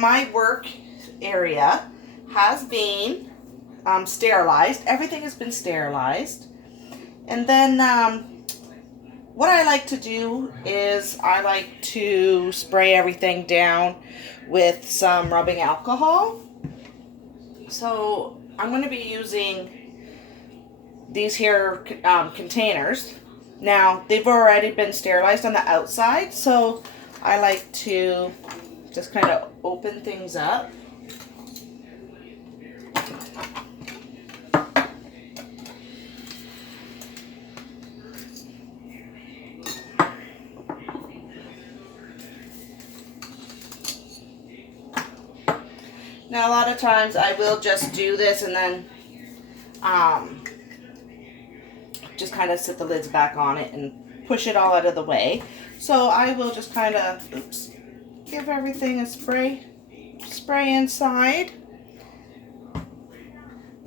my work area has been sterilized. Everything has been sterilized. And then what I like to do is I like to spray everything down with some rubbing alcohol. So I'm going to be using these here containers. Now, they've already been sterilized on the outside, so I like to just kind of open things up. Now, a lot of times I will just do this and then just kind of set the lids back on it and push it all out of the way. So I will just kind of, give everything a spray inside.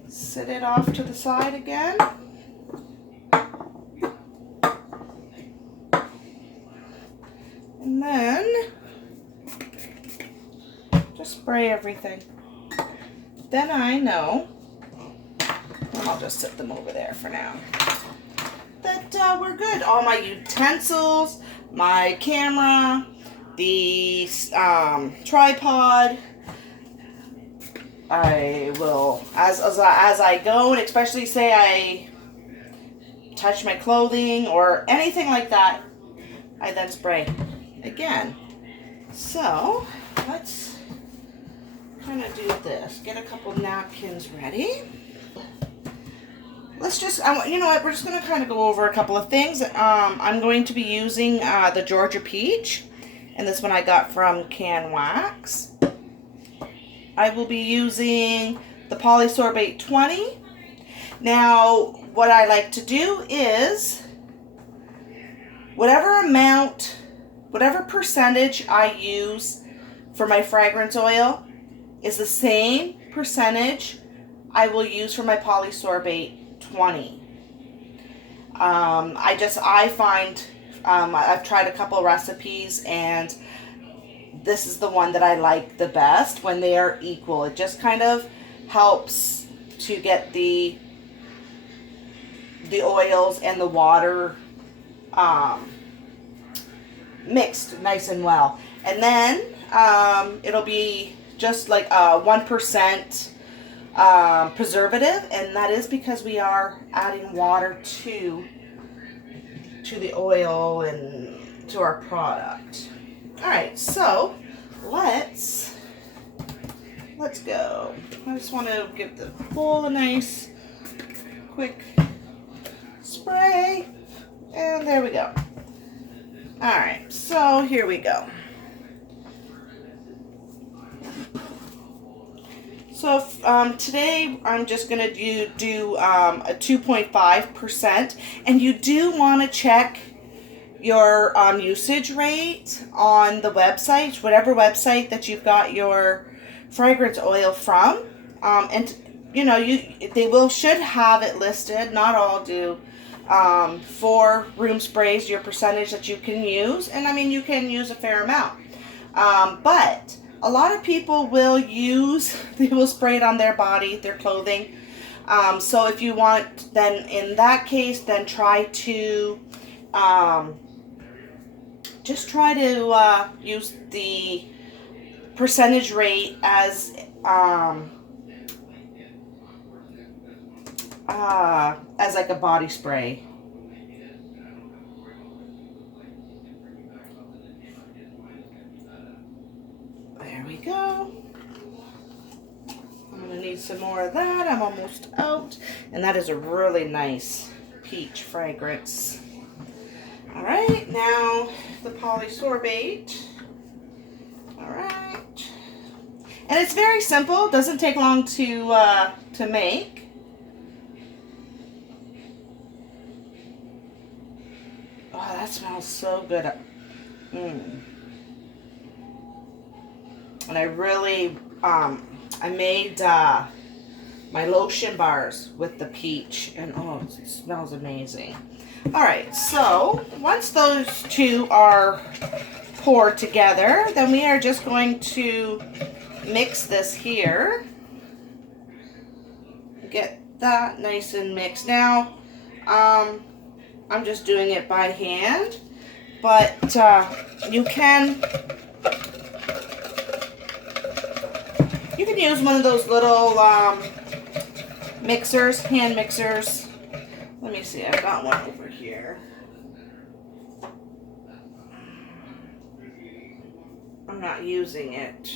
Set it off to the side again. And then just spray everything. Then I know, I'll just set them over there for now, that we're good. All my utensils, my camera, the tripod, I will, as I go, and especially say I touch my clothing or anything like that, I then spray again. So let's kind of do this. Get a couple napkins ready. Let's just, you know what, we're just going to kind of go over a couple of things. I'm going to be using the Georgia Peach, and this one I got from Can Wax. I will be using the polysorbate 20. Now, what I like to do is, whatever percentage I use for my fragrance oil is the same percentage I will use for my polysorbate 20. I find I've tried a couple recipes, and this is the one that I like the best when they are equal. It just kind of helps to get the oils and the water mixed nice and well. And then it'll be just like 1% preservative, and that is because we are adding water to the oil and to our product. All right, so let's go. I just want to give the bowl a nice quick spray, and there we go. All right, so here we go. So today I'm just going to do a 2.5%, and you do want to check your usage rate on the website, whatever website that you've got your fragrance oil from, and you know they should have it listed. Not all do. For room sprays, your percentage that you can use, and I mean you can use a fair amount, but a lot of people they will spray it on their body, their clothing. So if you want, then in that case, then try to just try to use the percentage rate as like a body spray. There we go. I'm gonna need some more of that. I'm almost out, and that is a really nice peach fragrance. All right, now the polysorbate. All right, and it's very simple. Doesn't take long to make. Oh, that smells so good. And I really, I made my lotion bars with the peach, and oh, it smells amazing. All right, so once those two are poured together, then we are just going to mix this here. Get that nice and mixed. Now, I'm just doing it by hand, but you can use one of those little mixers, hand mixers. Let me see, I've got one over here. I'm not using it.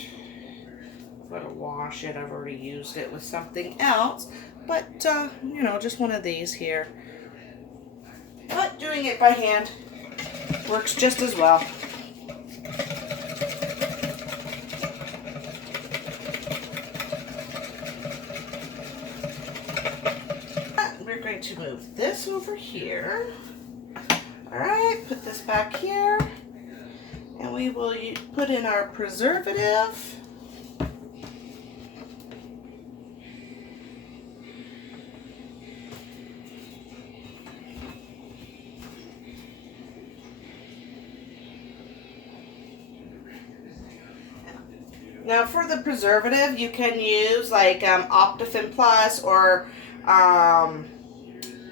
I've got to wash it. I've already used it with something else, but you know, just one of these here. But doing it by hand works just as well. We're going to move this over here. All right, put this back here, and we will put in our preservative. Now for the preservative, you can use like Optifin Plus or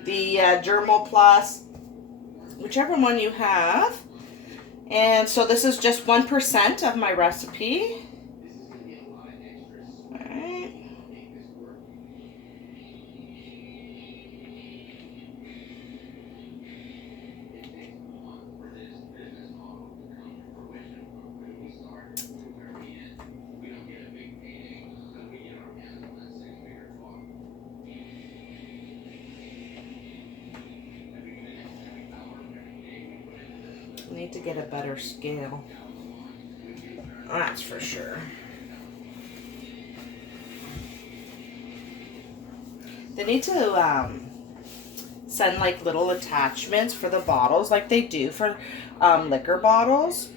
the Germal Plus, whichever one you have. And so this is just 1% of my recipe. All right. Need to get a better scale, that's for sure. They need to send like little attachments for the bottles like they do for liquor bottles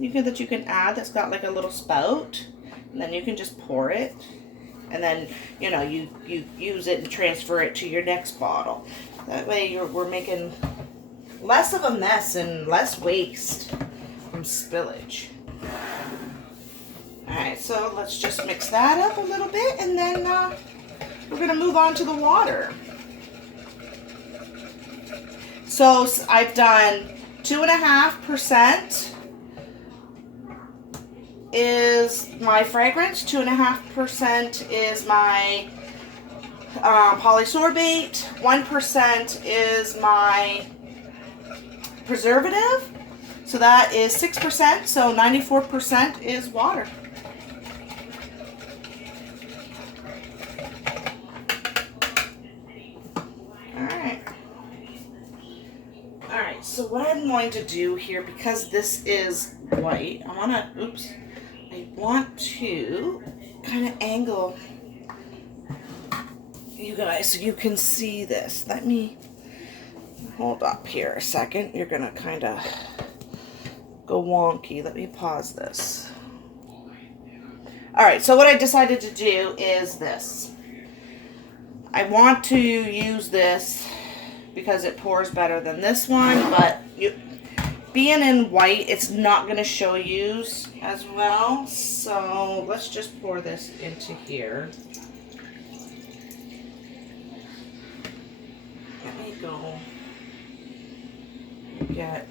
that you can add, that's got like a little spout, and then you can just pour it, and then you know you use it and transfer it to your next bottle. That way we're making less of a mess and less waste from spillage. Alright, so let's just mix that up a little bit, and then we're going to move on to the water. So I've done 2.5% is my fragrance, 2.5% is my polysorbate, 1% is my preservative, so that is 6%, so 94% is water. Alright, so what I'm going to do here, because this is white, I want to kind of angle you guys so you can see this. Let me hold up here a second. You're gonna kind of go wonky. Let me pause this. All right, so what I decided to do is this. I want to use this because it pours better than this one, but being in white, it's not gonna show you as well. So let's just pour this into here. Let me go get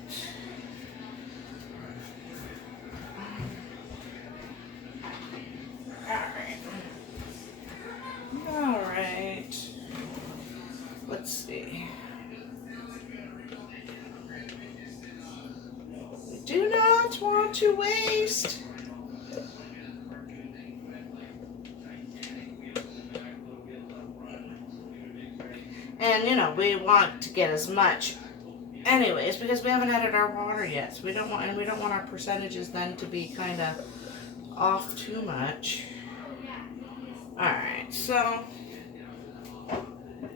all right, let's see. We do not want to waste. And you know, we want to get as much anyways, because we haven't added our water yet, so we don't want our percentages then to be kind of off too much. All right, so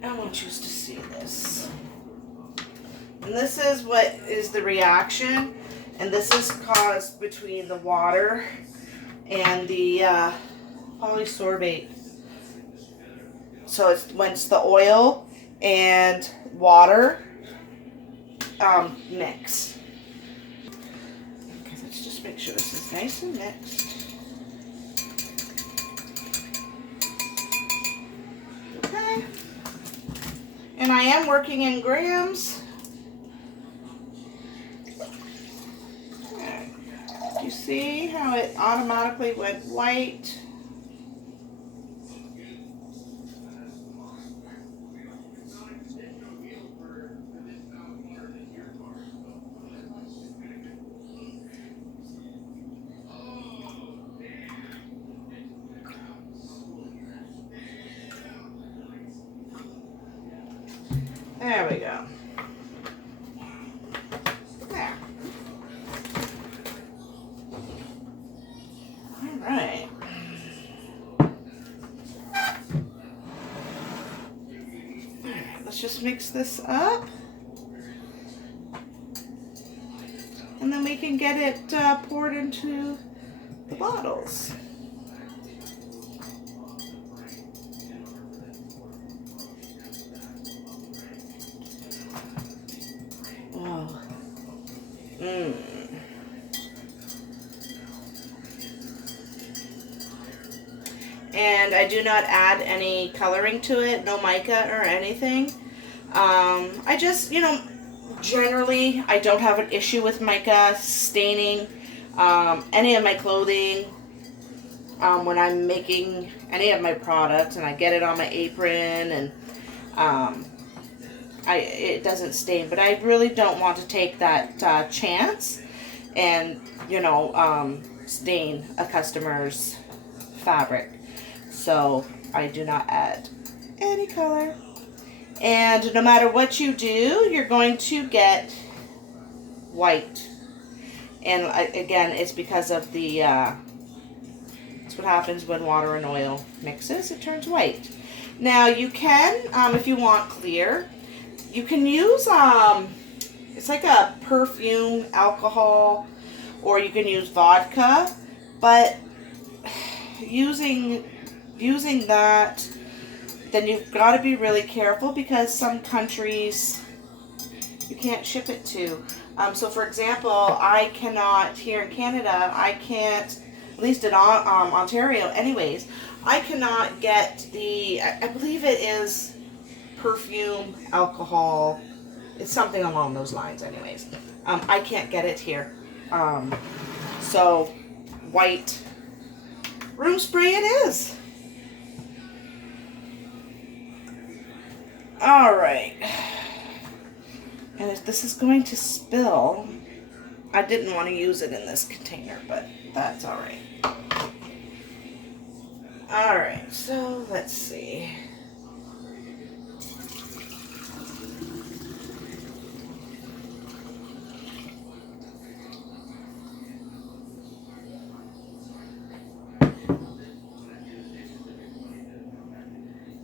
I want you to see this, and this is what is the reaction, and this is caused between the water and the polysorbate. So it's when it's the oil and water mix. Okay, let's just make sure this is nice and mixed. I am working in grams. You see how it automatically went white? There we go. There. All right. Let's just mix this up. And then we can get it poured into the bottles. Oh. And I do not add any coloring to it, no mica or anything. I just, you know, generally I don't have an issue with mica staining any of my clothing when I'm making any of my products, and I get it on my apron, and it doesn't stain. But I really don't want to take that chance and, you know, stain a customer's fabric. So I do not add any color. And no matter what you do, you're going to get white. And again, it's because of the, that's what happens when water and oil mixes, it turns white. Now you can, if you want clear, you can use, it's like a perfume alcohol, or you can use vodka, but using that, then you've got to be really careful, because some countries you can't ship it to. So for example, I cannot, here in Canada, I can't, at least in Ontario anyways, I cannot get the, I believe it is perfume alcohol. It's something along those lines anyways. I can't get it here. So white room spray it is. All right, and if this is going to spill, I didn't want to use it in this container, but that's all right. All right, so let's see.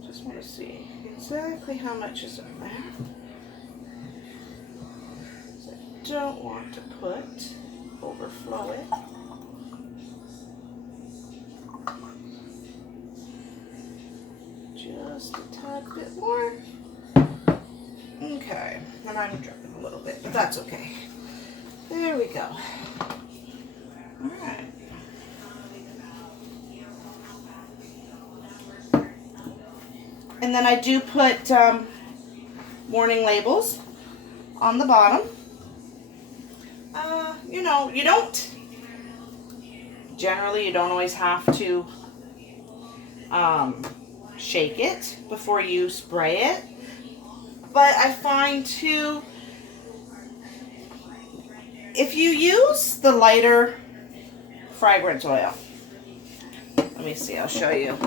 Just want to see exactly how much is in there. So I don't want to overflow it. Just a tad bit more. Okay, and I'm dropping a little bit, but that's okay. There we go. All right. And then I do put warning labels on the bottom. You know, you don't always have to shake it before you spray it. But I find too, if you use the lighter fragrance oil, let me see, I'll show you.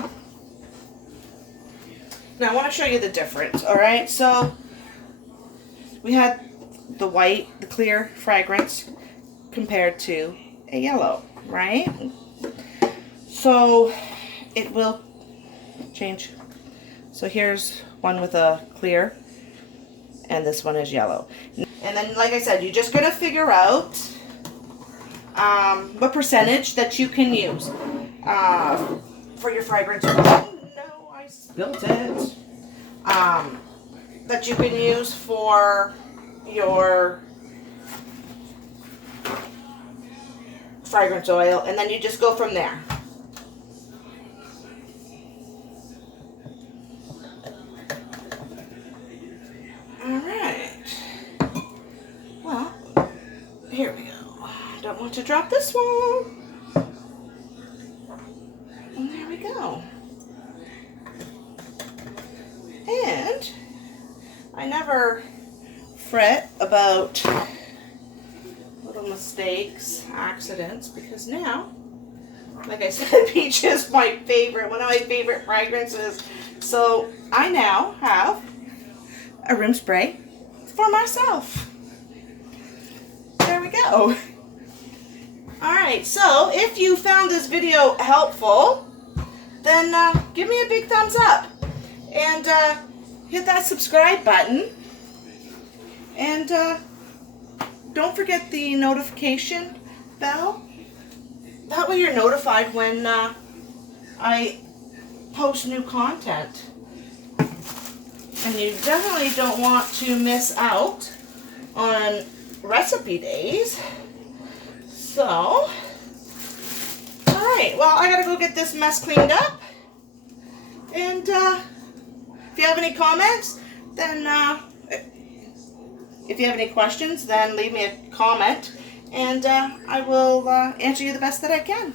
Now I want to show you the difference, all right? So we had the white, the clear fragrance compared to a yellow, right? So it will change. So here's one with a clear, and this one is yellow. And then, like I said, you're just going to figure out what percentage that you can use for your fragrance oil. I spilled it. That you can use for your fragrance oil, and then you just go from there. to drop this one. And there we go. And I never fret about little mistakes, accidents, because now, like I said, peach is my favorite, one of my favorite fragrances. So I now have a room spray for myself. There we go. Alright, so if you found this video helpful, then give me a big thumbs up. And hit that subscribe button. And don't forget the notification bell. That way you're notified when I post new content. And you definitely don't want to miss out on recipe days. So, alright, well, I gotta go get this mess cleaned up. And if you have any comments, then if you have any questions, then leave me a comment, and I will answer you the best that I can.